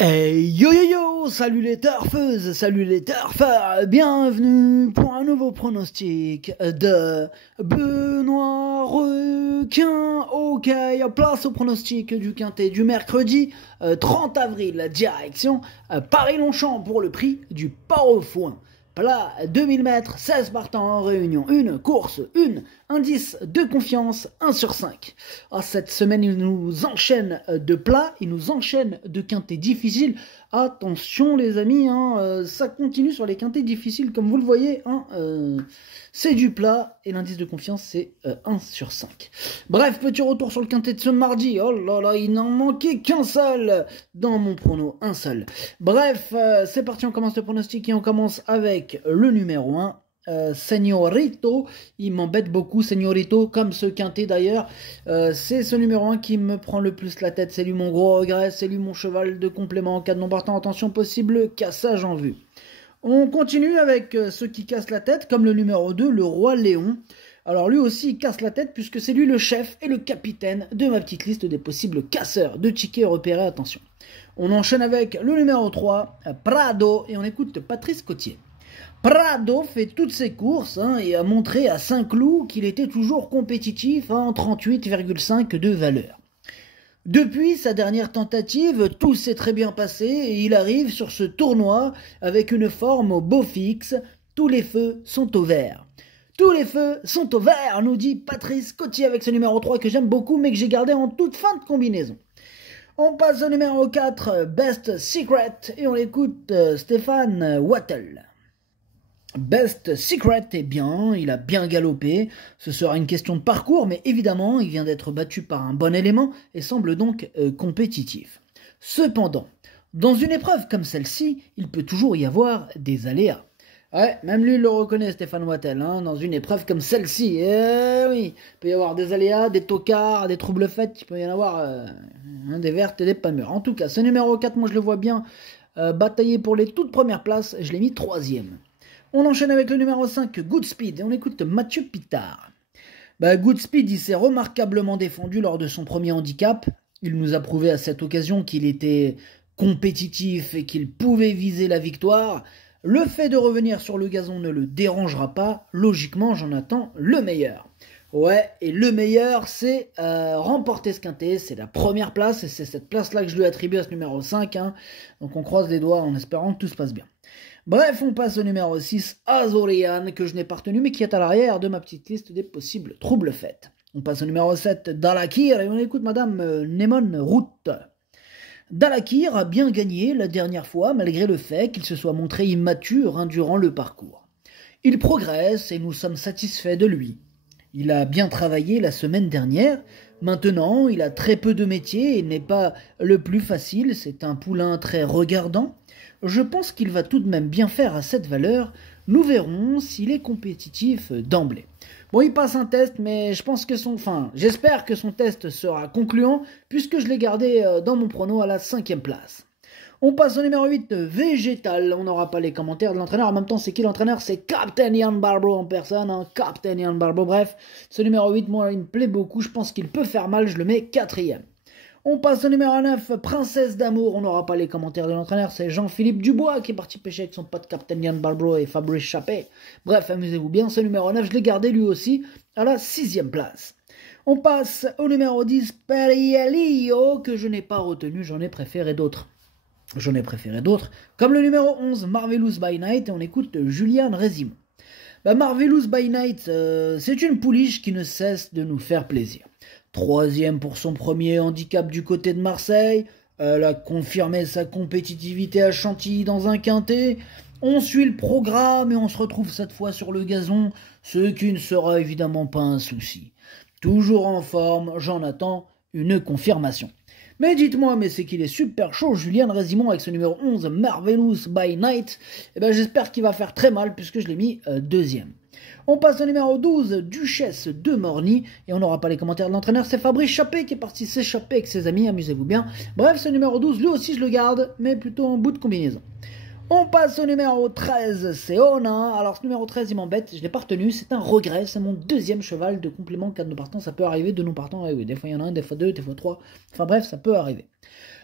Hey yo yo yo, salut les turfeuses, salut les turfeurs, bienvenue pour un nouveau pronostic de Benoît Requin. Ok, place au pronostic du quintet du mercredi 30 avril, direction Paris-Longchamp pour le prix du port au foin. Plat 2000 mètres, 16 partants en réunion, une course, une indice de confiance, 1 sur 5. Cette semaine, il nous enchaîne de plats, il nous enchaîne de quintets difficiles. Attention les amis, ça continue sur les quintets difficiles, comme vous le voyez, c'est du plat, et l'indice de confiance, c'est 1 sur 5. Bref, petit retour sur le quintet de ce mardi. Oh là là, il n'en manquait qu'un seul dans mon prono, un seul. Bref, c'est parti, on commence le pronostic et on commence avec le numéro 1. Señorito, il m'embête beaucoup Señorito, comme ce quintet d'ailleurs, c'est ce numéro 1 qui me prend le plus la tête, c'est lui mon gros regret, c'est lui mon cheval de complément en cas de non partant, attention possible cassage en vue. On continue avec ceux qui cassent la tête, comme le numéro 2, le Roi Léon. Alors lui aussi il casse la tête puisque c'est lui le chef et le capitaine de ma petite liste des possibles casseurs de tickets repérés, attention. On enchaîne avec le numéro 3, Prado, et on écoute Patrice Cottier. Prado fait toutes ses courses et a montré à Saint-Cloud qu'il était toujours compétitif en 38,5 de valeur. Depuis sa dernière tentative, tout s'est très bien passé et il arrive sur ce tournoi avec une forme au beau fixe. Tous les feux sont au vert. Tous les feux sont au vert, nous dit Patrice Cottier avec ce numéro 3 que j'aime beaucoup mais que j'ai gardé en toute fin de combinaison. On passe au numéro 4, Best Secret, et on écoute Stéphane Wattel. Best Secret est bien, il a bien galopé, ce sera une question de parcours, mais évidemment, il vient d'être battu par un bon élément et semble donc compétitif. Cependant, dans une épreuve comme celle-ci, il peut toujours y avoir des aléas. Ouais, même lui il le reconnaît, Stéphane Wattel, dans une épreuve comme celle-ci, oui, il peut y avoir des aléas, des tocards, des troubles faits, il peut y en avoir des vertes et des pas mûres. En tout cas, ce numéro 4, moi je le vois bien batailler pour les toutes premières places, je l'ai mis 3e. On enchaîne avec le numéro 5, Goodspeed, et on écoute Mathieu Pitard. Goodspeed, il s'est remarquablement défendu lors de son premier handicap. Il nous a prouvé à cette occasion qu'il était compétitif et qu'il pouvait viser la victoire. Le fait de revenir sur le gazon ne le dérangera pas. Logiquement, j'en attends le meilleur. Ouais, et le meilleur, c'est remporter ce quintet. C'est la première place, et c'est cette place-là que je lui attribue à ce numéro 5. Donc on croise les doigts en espérant que tout se passe bien. Bref, on passe au numéro 6, Azorian, que je n'ai pas retenu, mais qui est à l'arrière de ma petite liste des possibles troubles faits. On passe au numéro 7, Dalakir, et on écoute Madame Nemon Route. Dalakir a bien gagné la dernière fois, malgré le fait qu'il se soit montré immature durant le parcours. Il progresse, et nous sommes satisfaits de lui. Il a bien travaillé la semaine dernière. Maintenant, il a très peu de métier et n'est pas le plus facile. C'est un poulain très regardant. Je pense qu'il va tout de même bien faire à cette valeur. Nous verrons s'il est compétitif d'emblée. Bon, il passe un test, mais j'espère que son test sera concluant, puisque je l'ai gardé dans mon prono à la 5e place. On passe au numéro 8, Végétal. On n'aura pas les commentaires de l'entraîneur. En même temps, c'est qui l'entraîneur? C'est Captain Ian Barbro en personne. Captain Ian Barbro. Bref, ce numéro 8, moi, il me plaît beaucoup. Je pense qu'il peut faire mal. Je le mets 4e. On passe au numéro 9, Princesse d'amour. On n'aura pas les commentaires de l'entraîneur. C'est Jean-Philippe Dubois qui est parti pêcher avec son pote Captain Ian Barbro et Fabrice Chappé. Bref, amusez-vous bien. Ce numéro 9, je l'ai gardé lui aussi à la 6e place. On passe au numéro 10, Perielio, que je n'ai pas retenu. J'en ai préféré d'autres. Comme le numéro 11, Marvelous by Night, et on écoute Julian Résimon. Marvelous by Night, c'est une pouliche qui ne cesse de nous faire plaisir. 3e pour son premier handicap du côté de Marseille, elle a confirmé sa compétitivité à Chantilly dans un quintet. On suit le programme et on se retrouve cette fois sur le gazon, ce qui ne sera évidemment pas un souci. Toujours en forme, j'en attends une confirmation. Mais dites-moi, mais c'est qu'il est super chaud, Julien Résimon, avec ce numéro 11, Marvelous by Night. J'espère qu'il va faire très mal, puisque je l'ai mis 2e. On passe au numéro 12, Duchesse de Morny, et on n'aura pas les commentaires de l'entraîneur, c'est Fabrice Chappé qui est parti s'échapper avec ses amis, amusez-vous bien. Bref, ce numéro 12, lui aussi je le garde, mais plutôt en bout de combinaison. On passe au numéro 13, c'est Ona. Alors ce numéro 13 il m'embête, je ne l'ai pas retenu, c'est un regret, c'est mon 2e cheval de complément 4 non partants, ça peut arriver, 2 non partants, oui, des fois il y en a un, des fois 2, des fois 3, enfin bref, ça peut arriver.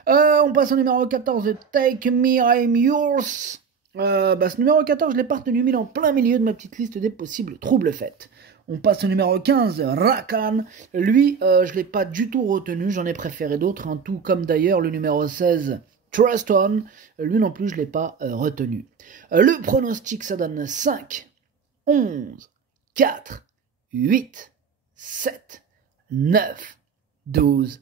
On passe au numéro 14, Take Me, I'm Yours. Ce numéro 14, je l'ai pas retenu, mis en plein milieu de ma petite liste des possibles troubles faits. On passe au numéro 15, Rakan. Lui, je l'ai pas du tout retenu, j'en ai préféré d'autres, hein, tout comme d'ailleurs le numéro 16, Trust On. Lui non plus, je l'ai pas retenu. Le pronostic, ça donne 5, 11, 4, 8, 7, 9, 12,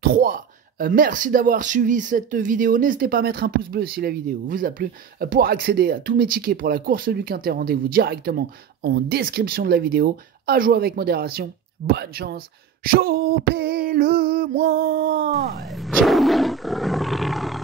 3. Merci d'avoir suivi cette vidéo. N'hésitez pas à mettre un pouce bleu si la vidéo vous a plu. Pour accéder à tous mes tickets pour la course du Quintet, rendez-vous directement en description de la vidéo. À jouer avec modération. Bonne chance. Chopez-le moi. Ciao.